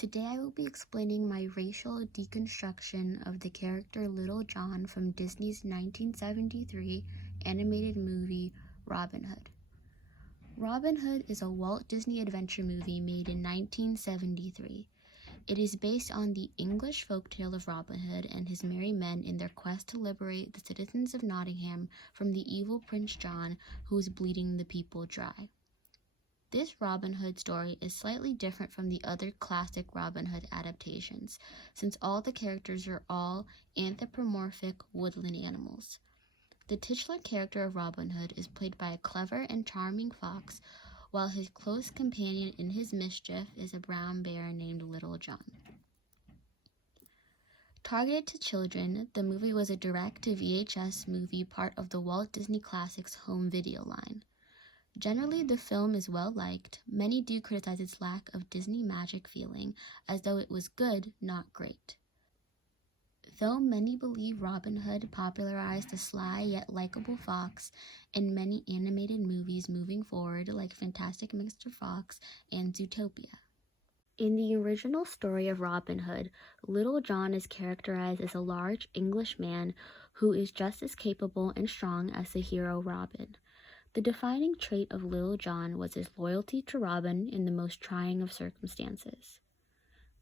Today I will be explaining my racial deconstruction of the character Little John from Disney's 1973 animated movie Robin Hood. Robin Hood is a Walt Disney adventure movie made in 1973. It is based on the English folktale of Robin Hood and his merry men in their quest to liberate the citizens of Nottingham from the evil Prince John who is bleeding the people dry. This Robin Hood story is slightly different from the other classic Robin Hood adaptations, since all the characters are all anthropomorphic woodland animals. The titular character of Robin Hood is played by a clever and charming fox, while his close companion in his mischief is a brown bear named Little John. Targeted to children, the movie was a direct-to-VHS movie part of the Walt Disney Classics home video line. Generally, the film is well liked. Many do criticize its lack of Disney magic feeling, as though it was good, not great. Though many believe Robin Hood popularized the sly yet likable fox in many animated movies moving forward, like Fantastic Mr. Fox and Zootopia. In the original story of Robin Hood, Little John is characterized as a large English man who is just as capable and strong as the hero Robin. The defining trait of Little John was his loyalty to Robin in the most trying of circumstances.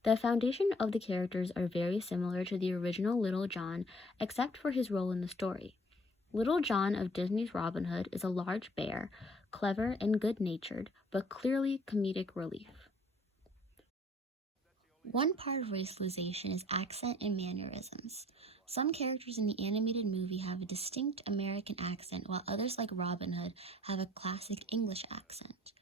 The foundation of the characters are very similar to the original Little John, except for his role in the story. Little John of Disney's Robin Hood is a large bear, clever and good-natured, but clearly comedic relief. One part of racialization is accent and mannerisms. Some characters in the animated movie have a distinct American accent, while others, like Robin Hood, have a classic English accent.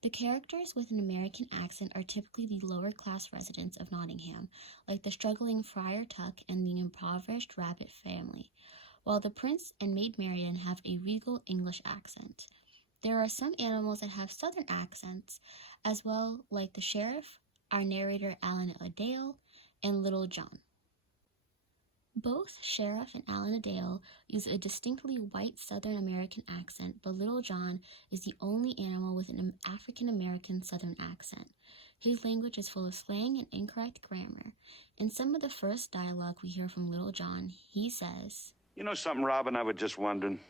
The characters with an American accent are typically the lower-class residents of Nottingham, like the struggling Friar Tuck and the impoverished Rabbit family, while the Prince and Maid Marian have a regal English accent. There are some animals that have southern accents as well, like the sheriff, our narrator Alan Adale, and Little John. Both Sheriff and Alan Adale use a distinctly white Southern American accent, but Little John is the only animal with an African American Southern accent. His language is full of slang and incorrect grammar. In some of the first dialogue we hear from Little John, he says, "You know something, Robin, I was just wondering.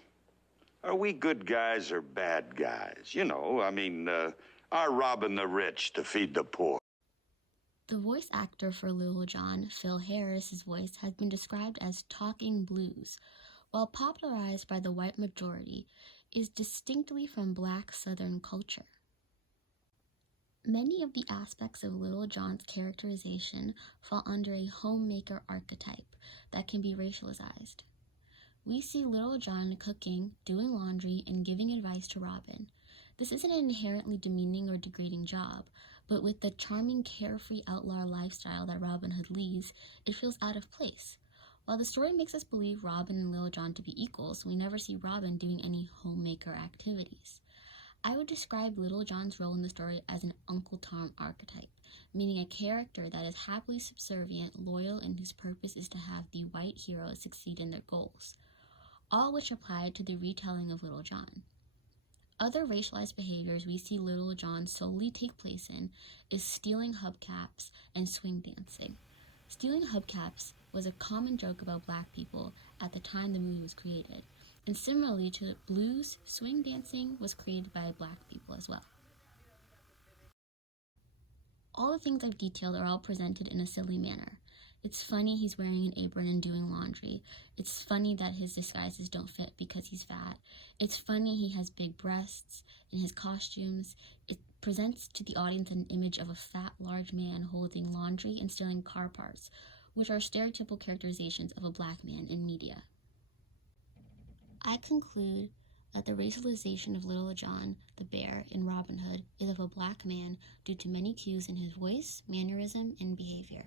Are we good guys or bad guys? Are robbing the rich to feed the poor?" The voice actor for Little John, Phil Harris's voice, has been described as talking blues, while popularized by the white majority, is distinctly from Black Southern culture. Many of the aspects of Little John's characterization fall under a homemaker archetype that can be racialized. We see Little John cooking, doing laundry, and giving advice to Robin. This isn't an inherently demeaning or degrading job, but with the charming, carefree outlaw lifestyle that Robin Hood leads, it feels out of place. While the story makes us believe Robin and Little John to be equals, we never see Robin doing any homemaker activities. I would describe Little John's role in the story as an Uncle Tom archetype, meaning a character that is happily subservient, loyal, and whose purpose is to have the white heroes succeed in their goals, all which apply to the retelling of Little John. Other racialized behaviors we see Little John solely take place in is stealing hubcaps and swing dancing. Stealing hubcaps was a common joke about Black people at the time the movie was created, and similarly to blues, swing dancing was created by Black people as well. All the things I've detailed are all presented in a silly manner. It's funny he's wearing an apron and doing laundry. It's funny that his disguises don't fit because he's fat. It's funny he has big breasts in his costumes. It presents to the audience an image of a fat, large man holding laundry and stealing car parts, which are stereotypical characterizations of a Black man in media. I conclude that the racialization of Little John, the bear, in Robin Hood is of a Black man due to many cues in his voice, mannerism, and behavior.